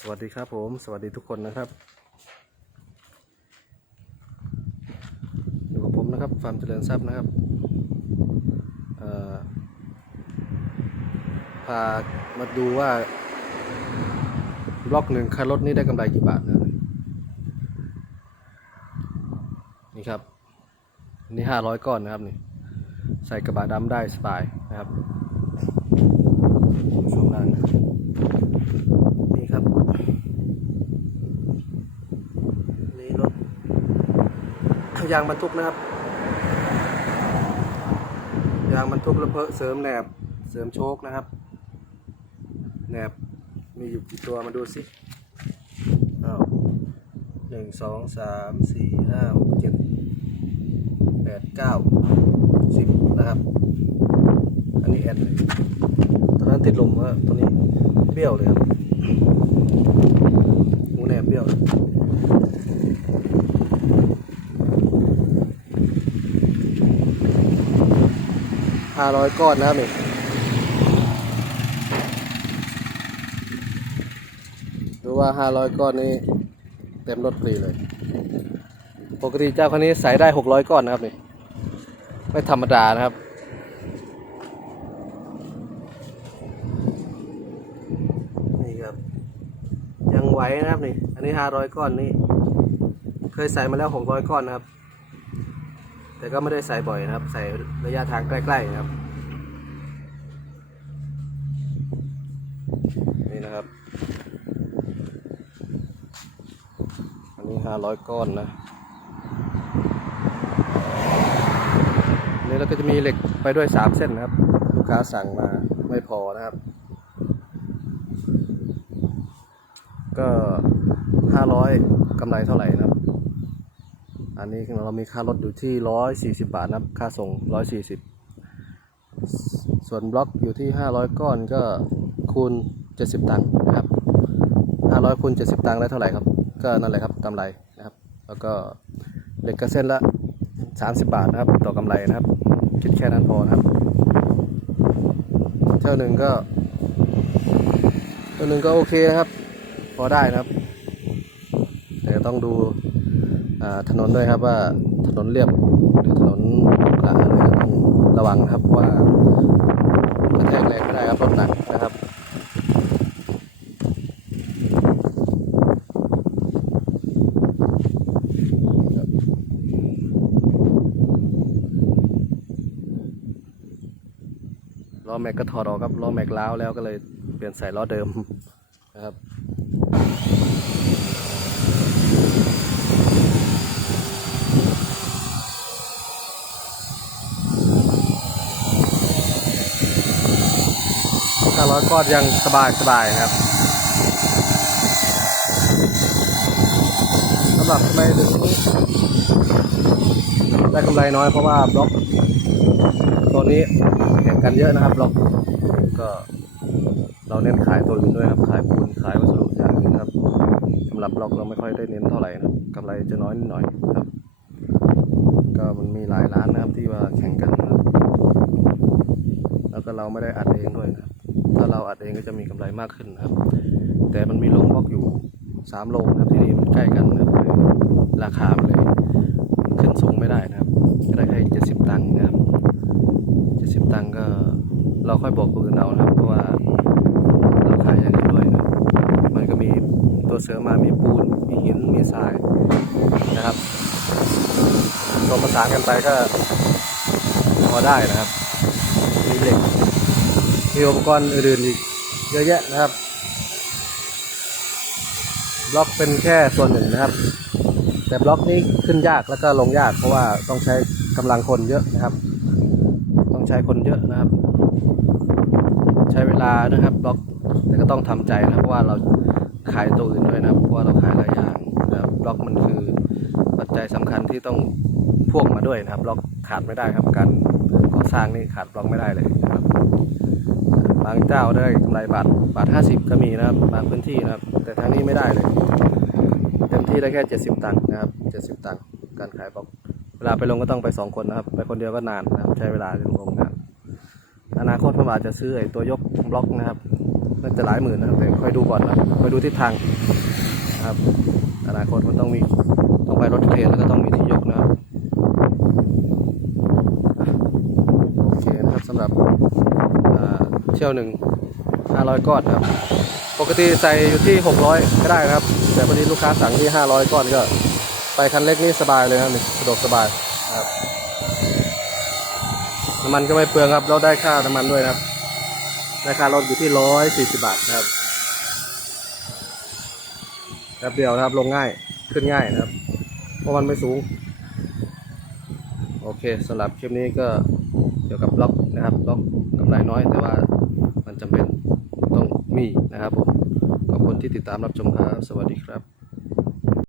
สวัสดีครับผม สวัสดีทุกคนนะครับอยู่กับผมนะครับฟาร์มเจริญทรัพย์นะครับพามาดูว่าบล็อกหนึ่งคันรถนี้ได้กำไรกี่บาทนะนี่ครับนี่ห้าร้อยก้อนนะครับนี่ใส่กระบะดำได้สบายนะครับช่วงล่างนะนี่ครับ นี่รถ ยางบรรทุกนะครับ ยางบรรทุกแล้วเพอเสริมแหนบ เสริมโชคนะครับ แหนบมีอยู่กี่ตัวมาดูสิอ้าวหนึ่งสองสามสี่ห้าหกเจ็ดแปดเก้าสิบนะครับ อันนี้แอดเลยตอนนั้นติดลมว่าตัวนี้เบี้ยวเลยครับหูแหนบเบี้ยวาร้อยก้อนนะครับนี่ดูว่าห้าร้อยก้อนนี้เต็มรถฟรีเลย ปกติเจ้าคันนี้ใส่ได้หกร้อยก้อนนะครับนี่ไม่ธรรมดานะครับนี่ครับยังไหวนะครับนี่อันนี้ห้าร้อยก้อนนี่เคยใส่มาแล้วหกร้อยก้อนนะครับ แต่ก็ไม่ได้ใส่บ่อยนะครับ ใส่ระยะทางใกล้ๆนะครับ นี่นะครับ อันนี้ห้าร้อยก้อนนะนี่เราก็จะมีเหล็กไปด้วยสามเส้นนะครับลูกค้าสั่งมาไม่พอนะครับ ก็ห้าร้อยกำไรเท่าไหร่นะครับ อันนี้เรามีค่ารถอยู่ที่ร้อยสี่สิบาทนะครับ ค่าส่งร้อยสี่สิบส่วนบล็อกอยู่ที่ห้าร้อยก้อนก็คูณเจ็ดสิบตังค์นะครับห้าร้อยคูณเจ็ดสิบตังค์ได้เท่าไหร่ครับ ก็นั่นแหละครับกำไรนะครับ แล้วก็เหล็กกระเส้นละสามสิบบาทนะครับ ต่อกำไรนะครับ คิดแค่นั้นพอนะครับ เที่ยวหนึ่งก็เที่ยวหนึ่งก็โอเคนะครับ พอได้นะครับ แต่ต้องดู ถนนด้วยครับว่าถนนเรียบหรือถนนขรุขระอะไรต้องระวังครับว่ากระแทกแรงไม่ได้ครับรถหนักนะครับล้อแม็กก็ถอดออกครับล้อแม็กล้าวแล้วก็เลยเปลี่ยนใส่ล้อเดิมนะครับ ห้าก้อนยังสบายสบายครับสำหรับทำไมถึงได้กำไรน้อยเพราะว่าบล็อกตัวนี้แข่งกันเยอะนะครับบล็อกก็เราเน้นขายตัวอื่นด้วยครับ ขายปูนขายวัสดุอย่างอื่นครับสำหรับบล็อกเราไม่ค่อยได้เน้นเท่าไหร่นะกำไรจะน้อยนิดหน่อยครับ ก็มันมีหลายร้านนะครับที่ว่าแข่งกันครับ แล้วก็เราไม่ได้อัดเองด้วยนะครับ ถ้าเราอัดเองก็จะมีกำไรมากขึ้นนะครับ แต่มันมีโรงบล็อกอยู่สามโรงนะครับที่นี่มันใกล้กันนะครับราคามันเลยขึ้นสูงไม่ได้นะครับก็ได้แค่เจ็ดสิบตังค์นะครับเจ็ดสิบตังค์ก็เราค่อยบอกคนอื่นเอานะครับ เพราะว่าเราขายอย่างนี้ด้วยนะมันก็มีตัวเสริมมามีปูนมีหินมีทรายนะครับรวมประสานกันไปก็พอได้นะครับ มีอุปกรณ์อื่นๆอีกเยอะแยะนะครับ บล็อกเป็นแค่ส่วนหนึ่งนะครับ แต่บล็อกนี้ขึ้นยากแล้วก็ลงยาก เพราะว่าต้องใช้กำลังคนเยอะนะครับ ต้องใช้คนเยอะนะครับ ใช้เวลานะครับบล็อกแต่ก็ต้องทำใจนะเพราะว่าเราขายตัวอื่นด้วยนะเพราะว่าเราขายหลายอย่างนะครับบล็อกมันคือปัจจัยสำคัญที่ต้องพ่วงมาด้วยนะครับบล็อกขาดไม่ได้ครับการก่อสร้างนี่ขาดบล็อกไม่ได้เลยนะครับ บางเจ้าได้กำไรบาทบาทห้าสิบก็มีนะครับบางพื้นที่นะครับ แต่ทางนี้ไม่ได้เลยเต็มที่ได้แค่เจ็ดสิบตังค์นะครับเจ็ดสิบตังค์การขายบอกเวลาไปลงก็ต้องไปสองคนนะครับ ไปคนเดียวก็นานนะครับ ใช้เวลาที่ลงงานอนาคตผมอาจจะซื้อไอ้ตัวยกบล็อกนะครับน่าจะหลายหมื่นนะครับแต่ค่อยดูก่อนนะค่อยดูทิศทางนะครับ อนาคตมันต้องมีต้องไปรถเครนแล้วก็ต้องมีที่ยกนะครับโอเคนะครับสำหรับอ่าเที่ยวหนึ่ง500ก้อนครับ ปกติใส่อยู่ที่600ก็ได้ครับ แต่พอดีลูกค้าสั่งที่500ก้อนก็ ไปคันเล็กนี่สบายเลยครับนี่สะดวกสบายครับน้ำมันก็ไม่เปลืองครับ เราได้ค่าน้ำมันด้วยครับราคารถอยู่ที่140บาทนะครับแป๊บเดียวนะครับลงง่ายขึ้นง่ายนะครับ เพราะมันไม่สูง โอเคสำหรับคลิปนี้ก็ กี่ยวกับล็อกนะครับบล็อกกำไรน้อยแต่ว่ามันจำเป็นต้องมีนะครับผมขอบคุณที่ติดตามรับชมครับ สวัสดีครับ